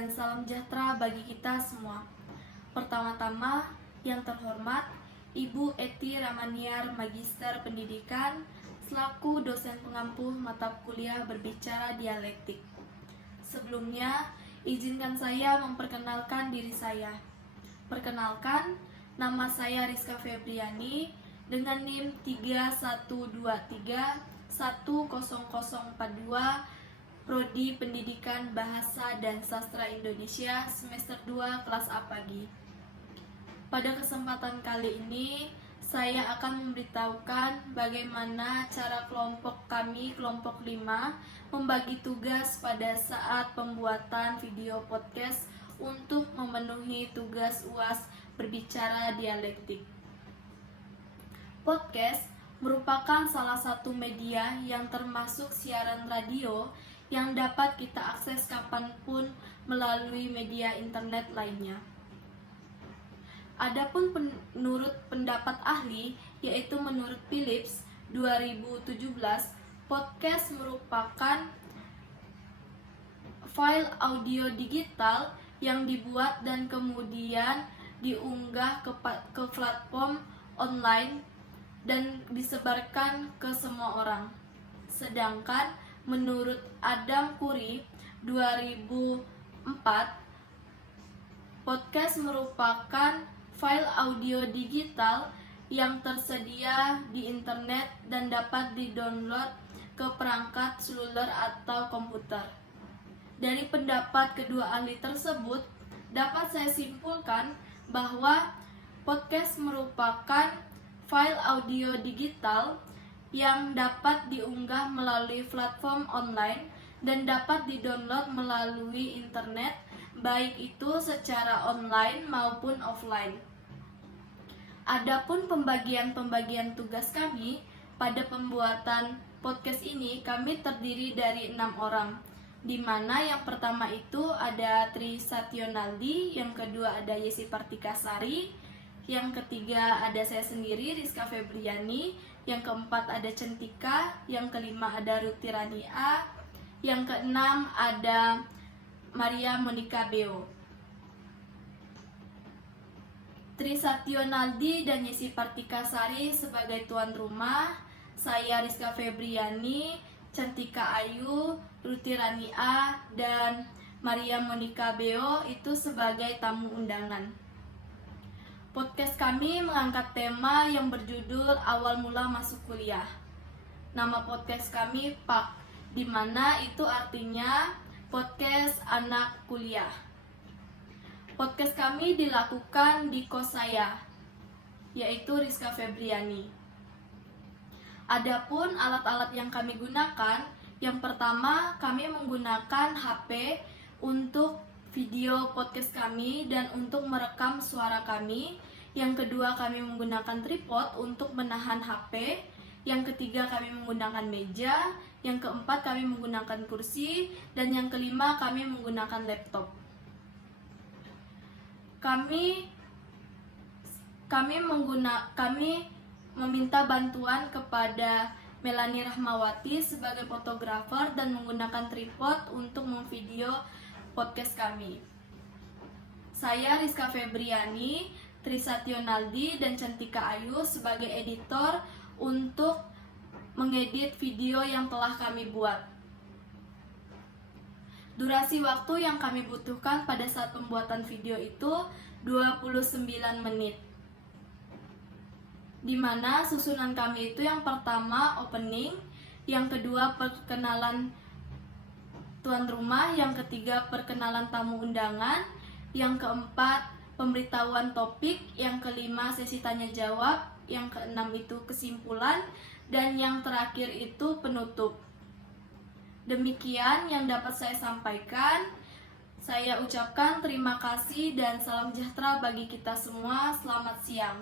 dan salam sejahtera bagi kita semua. Pertama-tama, yang terhormat, Ibu Eti Ramaniar, Magister Pendidikan, selaku dosen pengampu mata kuliah berbicara dialektik. Sebelumnya, izinkan saya memperkenalkan diri saya. Perkenalkan, nama saya Rizka Febriani dengan NIM 3123100042, Prodi Pendidikan Bahasa dan Sastra Indonesia semester 2 kelas A pagi. Pada kesempatan kali ini, saya akan memberitahukan bagaimana cara kelompok kami, kelompok 5, membagi tugas pada saat pembuatan video podcast untuk memenuhi tugas UAS berbicara dialektik. Podcast merupakan salah satu media yang termasuk siaran radio yang dapat kita akses kapanpun melalui media internet lainnya. Adapun menurut pendapat ahli, yaitu menurut Philips 2017, podcast merupakan file audio digital yang dibuat dan kemudian diunggah ke platform online dan disebarkan ke semua orang. Sedangkan menurut Adam Curry 2004, podcast merupakan file audio digital yang tersedia di internet dan dapat di-download ke perangkat seluler atau komputer. Dari pendapat kedua ahli tersebut, dapat saya simpulkan bahwa podcast merupakan file audio digital yang dapat diunggah melalui platform online dan dapat di-download melalui internet, baik itu secara online maupun offline. Adapun pembagian tugas kami pada pembuatan podcast ini, kami terdiri dari 6 orang, di mana yang pertama itu ada Tri Satyonaldi, yang kedua ada Yesi Partikasari, yang ketiga ada saya sendiri Rizka Febriani, yang keempat ada Centika, yang kelima ada Ruti Rania, yang keenam ada Maria Monica Beo. Tri Satyonaldi dan Yesi Partikasari sebagai tuan rumah, saya Rizka Febriani, Centika Ayu, Ruti Rania, dan Maria Monica Beo itu sebagai tamu undangan. Podcast kami mengangkat tema yang berjudul Awal Mula Masuk Kuliah. Nama podcast kami PAK, di mana itu artinya Podcast Anak Kuliah. Podcast kami dilakukan di kos saya, yaitu Rizka Febriani. Adapun alat-alat yang kami gunakan, yang pertama kami menggunakan HP untuk video podcast kami dan untuk merekam suara kami. Yang kedua, kami menggunakan tripod untuk menahan HP. Yang ketiga, kami menggunakan meja. Yang keempat, kami menggunakan kursi. Dan yang kelima, kami menggunakan laptop. Kami meminta bantuan kepada Melani Rahmawati sebagai fotografer dan menggunakan tripod untuk memvideo podcast kami. Saya Rizka Febriani, Tri Satyonaldi, dan Centika Ayu sebagai editor untuk mengedit video yang telah kami buat. Durasi waktu yang kami butuhkan pada saat pembuatan video itu 29 menit. Di mana susunan kami itu yang pertama opening, yang kedua perkenalan tuan rumah, yang ketiga perkenalan tamu undangan, yang keempat pemberitahuan topik, yang kelima sesi tanya jawab, yang keenam itu kesimpulan, dan yang terakhir itu penutup. Demikian yang dapat saya sampaikan. Saya ucapkan terima kasih dan salam sejahtera bagi kita semua. Selamat siang.